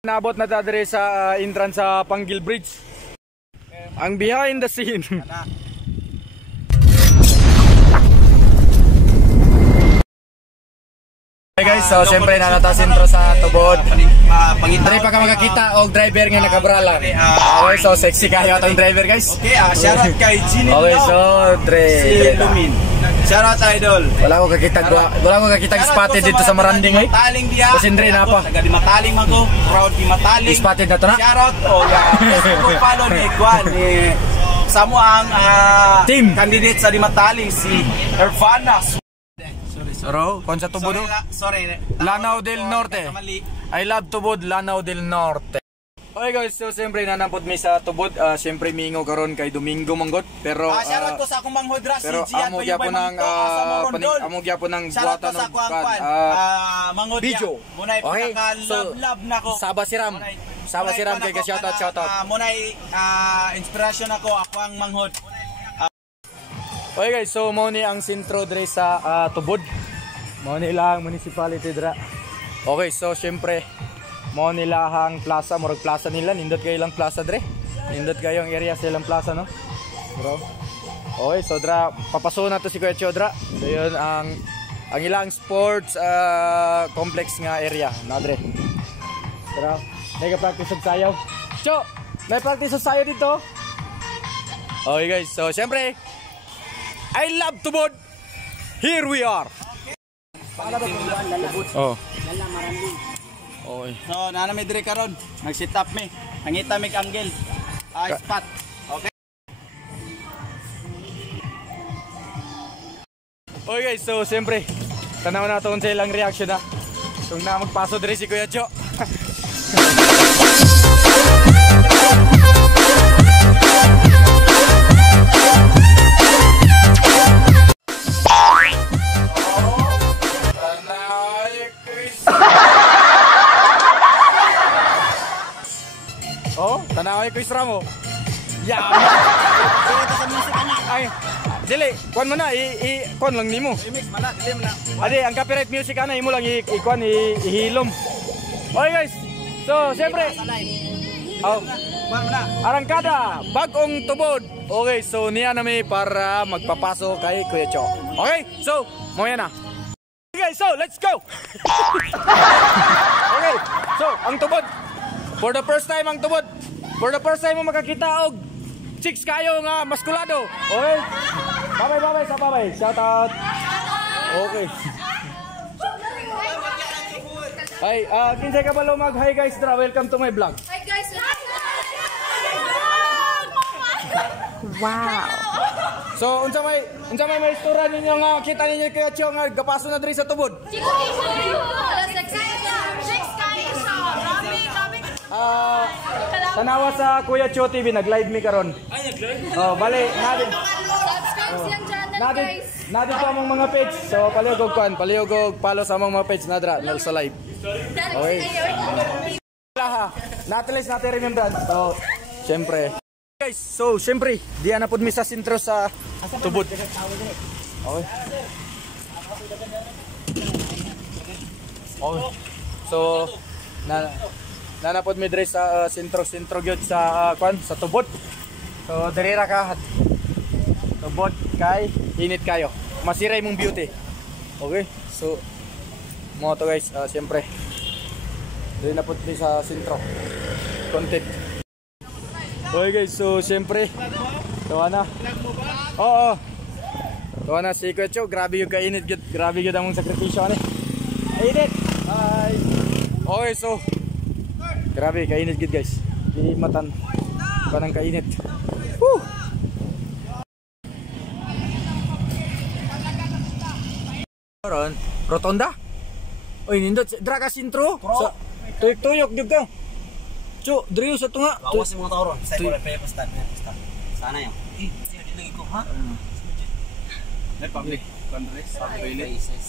Nabot na tadre sa entrance sa Panggil Bridge. Ang behind the scene. Hey guys, so siyempre nanata sentro sa tubod. Dre pa ka makakita og driver nga nakabralan. Okay, so sexy kayo atong driver guys. Okay, shout out kay Gini. Okay, so Dre. Lumin. Shout out idol. Wala ko kakita spotted dito sa Maranding ay. Mataling dia. Kasi Dre na pa. Taga di Mataling man ko. Proud di Mataling. Spotted na to na. Shout out Facebook follow ni Juan ni samo ang team candidate sa di Mataling si Irvana. Ro, kon sa tubod. Sorry. Lanao del Norte. I love tubod, Lanao del Norte. Okay guys, so siyempre nanapod mi sa tubod. Siyempre mingo karon kay Domingo manggot. Pero shoutout ko sa akong manghudra si Gian amo gyapon ng buhatan ng manghud video. Munay love na ko. Saba Siram kay shoutout. Munay inspirasyon ako ang manghud. Okay guys, so mo ni ang sentro dre sa tubod. Mo ni ilang municipality dra. Okay, so syempre mo nila hang plaza, murag plaza nila, nindot kayo lang plaza dre. Nindot kayo ang area sa ilang plaza no. Bro. Okay, so dra papaso na to si Kuya Cho dra. So yun ang ilang sports complex nga area na dre. Dra, nag-practice og sayaw. Cho, nag-practice og sayaw dito. Okay guys, so syempre I love tubod. Here we are. Oh. Okay. So, nana may dire karon. Nag-sit up mi. Nangita mig angle. Spot. Okay. Okay guys, so siyempre tanaw na ito sa ilang reaction na. Kung na magpaso dire si Kuya Cho. Oh, tanaway ko isra mo. Yeah. Ay, dili, kuan mo na, kuan lang nimo. Remix mana, dili mana. Adi, ang copyright music ana imo lang kuan ihilom. Okay guys. So, siyempre. Oh, arangkada, bagong tubod. Okay, so niya na mi para magpapaso kay Kuya Cho. Okay? So, mo yan na. Okay guys, so let's go. Okay. So, ang tubod. For the first time ang tubod. For the first time mo makakita og chicks kayo nga maskulado. Okay? Bye-bye sa bye-bye. Shout out. Okay. Hi, kinsay ka ba lumag? Hi guys, welcome to my vlog. Hi guys. Wow. So, unsa may istorya ninyo nga kita ninyo kay Cho nga gapaso na diri sa tubod? Tanawa sa Kuya Cho TV, nag-live mi karon. Ay, nag-live? Oh, bali, subscribe siyang channel, guys. Nadit pa among mga page. So, palihog og follow sa among mga page nadra nal sa live. Okay. Laha, natilis natin remembrance. So, syempre. Guys, so syempre, di na pud mi sa sentro sa tubod. Okay. Okay. So, nanapod mi dre sa sentro gyud sa sa tubod. So diri ra ka tubod kay init kayo. Masiray mong beauty. Okay? So mo to guys, syempre. Diri na pud mi sa sentro. Content. Okay guys, so syempre tawa na. Oo. Tawa na si Kuya Cho, grabe yung kainit gyud. Grabe gyud among sakripisyo ani. Init. Bye. Okay, so grabe, kainit gid guys. Di matan panang kainit. Woo! Karon, rotonda? Oy, nindot dra ka sentro. Sa tuyok-tuyok jud ka. Cho, diri sa tunga. Awas mga tao ron. Sa ko pa pasta. Sana yun. Dili ko ha. Public places.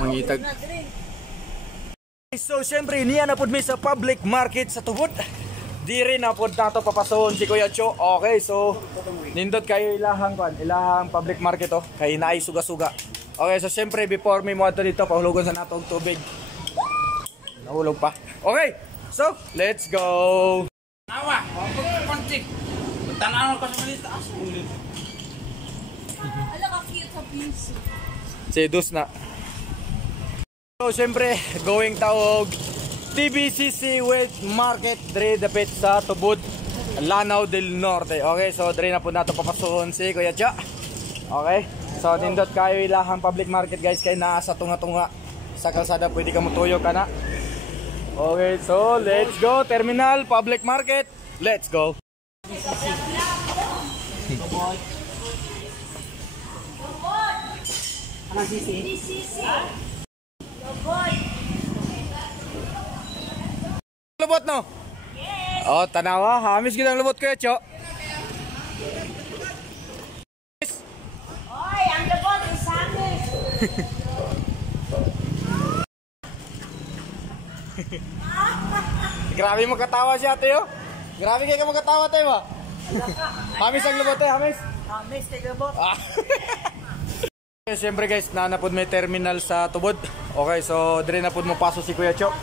Mangitag. So syempre niya na pud mi sa public market sa tubod. Diri na pud nato papasoon si Kuya Cho. Okay, so nindot kayo ilahang public market oh. Kay naay suga-suga. Okay, so syempre before mi mo ato dito pahulugon sa nato og tubig. Nahulog pa. Okay. So, let's go! Nawa, konti. Tanaw ko sa malita. Ala ka cute sa piso. Sedus na. So, syempre, going taog TBCC with Market Dre dapit sa Tubod, Lanao del Norte. Okay, so Dre na po nato papasuhon si Kuya Cha. Okay, so nindot kayo ilahang public market guys, kay naa sa tunga-tunga sa kalsada, pwede ka mutuyo ka na. Okay, so let's go. Terminal, public market. Let's go. Lubot no? Oh, tanawa. Hamis kita ang lubot ko Cho. Oy, ang labot is hamis. Grabe mo katawa siya ate yo. Grabe kayo mo katawa tayo ba? Hamis ang lubot eh, hamis. Hamis, tigabot. Okay, siyempre guys, nanapod may terminal sa Tubod. Okay, so dire na pod mo paso si Kuya Cho.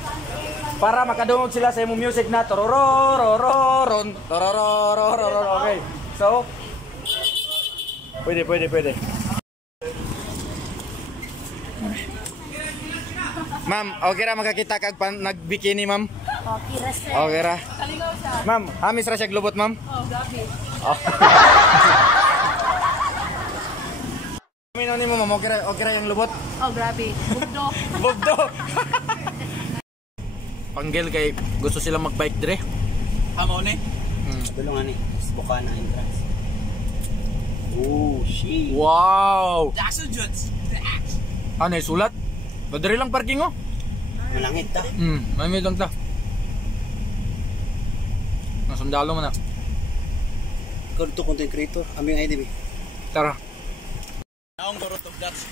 Para makadungog sila sa imong music na tororororon, tororororon. Okay. So pwede. Ma'am, okay ra makakita kag nagbikini, ma'am? Okay, rasa. Okay ra. Kaligaw siya. Ma'am, hamis ra siya lubot, ma'am? Oh, gabi. Mino ni mo, ma'am, okay ra yung lubot? Oh, grabe. Bugdo. Bugdo. Panggil kay gusto sila magbike dire. Amo ni. Dulungan ni. Bukana entrance. Oh, shit. Wow. Jackson Jutes. Ano sulat? Padre lang parking oh. Malangit ta. May lang ta. Nasundalo mo na. Kurto content creator. Aming ID bi. Tara. Naong kurto Dutch.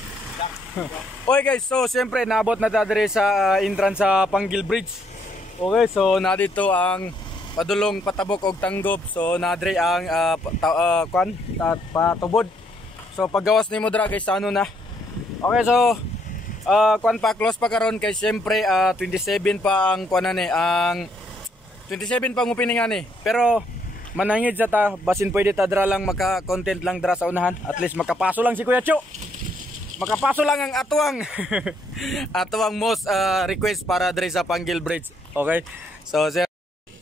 Okay guys, so siyempre naabot na dire sa entrance sa Panggil Bridge. Okay, so na dito ang padulong patabok og tanggob. So na dire ang patubod. So paggawas nimo dira guys sa ano na. Okay, so kwan pa close pa karon kay siyempre 27 pa ang kuan ani, ang 27 pa ang opening ani. Pero manangid sa ta, basin pwede ta dira lang maka-content lang dira sa unahan. At least makapaso lang si Kuya Cho. Makapaso lang ang atuang most request para dire sa Panggil Bridge. Okay? So sir,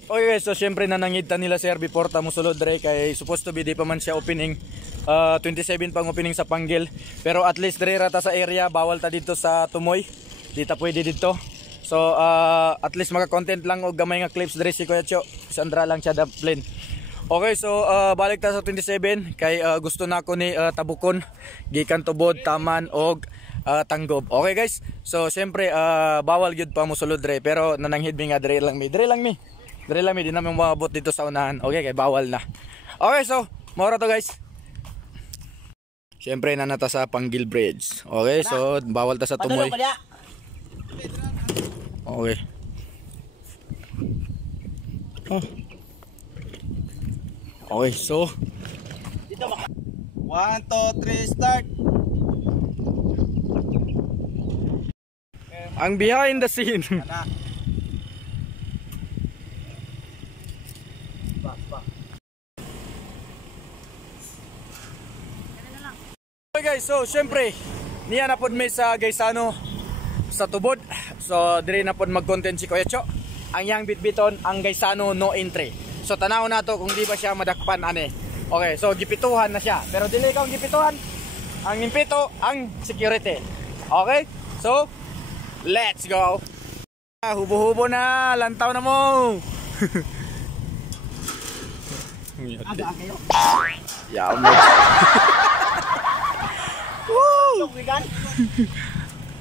okay, so syempre nanangid ta nila sir before ta mosulod dire kay supposed to be di pa man siya opening. 27 pang opening sa Panggil. Pero at least dire ta sa area, bawal ta dito sa Tumoy. Di ta pwede dito. So at least maka-content lang og gamay nga clips dire si Kuya Cho. Sandra lang siya daplin. Okay, so balik ta sa 27 kay gusto na ako ni Tabukon, gikan Tubod, Taman og Tanggob. Okay guys, so siyempre bawal gyud pa mo sulod dire, pero nananghid mi nga dire lang mi di na mo maabot dito sa unahan. Okay, kay bawal na. Okay, so mora to guys. Siyempre nanata sa Panggil Bridge. Okay, so bawal ta sa Tumoy. Okay. Okay, so 1, 2, 3, start. ang behind the scene. Okay guys, so syempre niya na pod may sa Gaisano sa Tubod. So dire na pod mag-content si Kuya Cho. Ang yang bitbiton ang Gaisano no entry. So tanaw na to kung di ba siya madakpan ani. Okay, so gipituhan na siya. Pero dili ka ang gipituhan. Ang nimpito ang security. Okay? So let's go. Hubo-hubo na, lantaw na mo. Aga kayo. Yamo. Woo!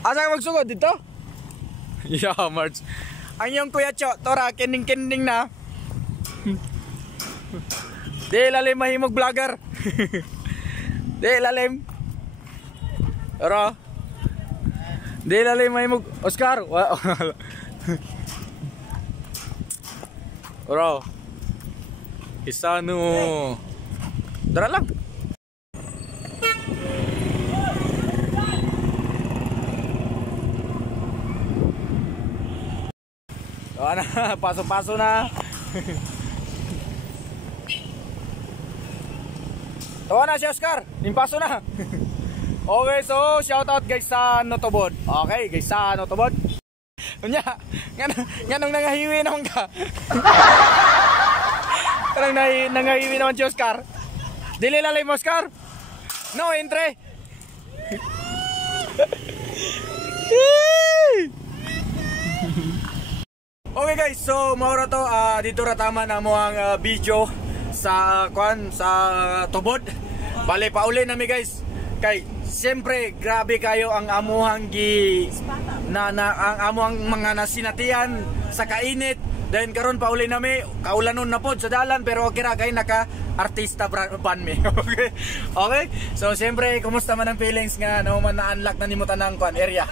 Asa ka magsugod dito? Yeah, March. Ang iyong Kuya Cho, tora, kining-kining na. Di lalim mahimog vlogger. Di lalim. Ora. Di lalim mahimog Oscar. Ora. Isano. Dara lang. Ano, paso-paso na. Tawa na si Oscar. Limpaso na. Okay, so shoutout guys sa Notobod. Okay, guys sa Notobod. Unya, nganong nangahiwi naman ka. Kanang nangahiwi naman si Oscar. Dili lalay mo Oscar. No, entre. Okay guys, so maura to dito ra tama na mo ang video sa sa Tubod. Bale pauli nami guys. Kay siyempre grabe kayo ang amuhang ang amuhang mga nasinatian sa kainit. Then karon pauli nami kaulanon na pod sa dalan pero okay ra kay naka artista ban me. Okay. Okay. So siyempre kumusta man ang feelings nga na man na-unlock na nimo tanang kwan area?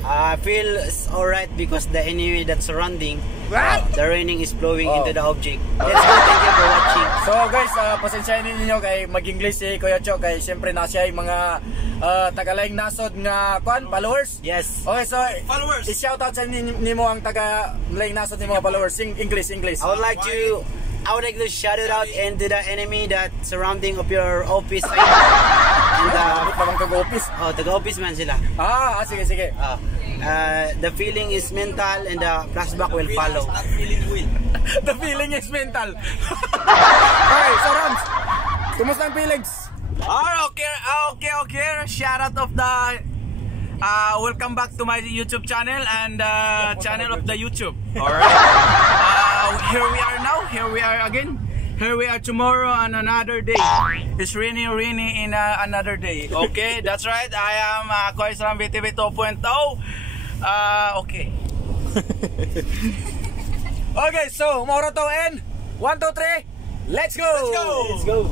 I feel alright because the enemy that's surrounding, What? the raining is blowing into the object. Let's go, thank you for watching. So guys, pasensyahin ninyo kay mag-English si Kuya Cho kay siyempre na siya yung mga tagalayng nasod nga kwan followers. Yes. Okay, so Followers. i-shoutout sa nimo ang tagalayng nasod ni mga followers. Sing English. I would like to shout it out into the enemy that surrounding of your office. And Pamang kag-office. taga-office man sila. Sige. The feeling is mental and the flashback will follow. The feeling is mental. Okay, so Rams, kumusta ang feelings? Okay. Shout out of the welcome back to my YouTube channel and channel of the YouTube. Alright. Here we are now. Here we are again. Here we are tomorrow on another day. It's rainy in another day. Okay, that's right. I am Koy Sram BTV 2.0. Okay. Okay, so maura to and 1, 2, 3. Let's go. Let's go.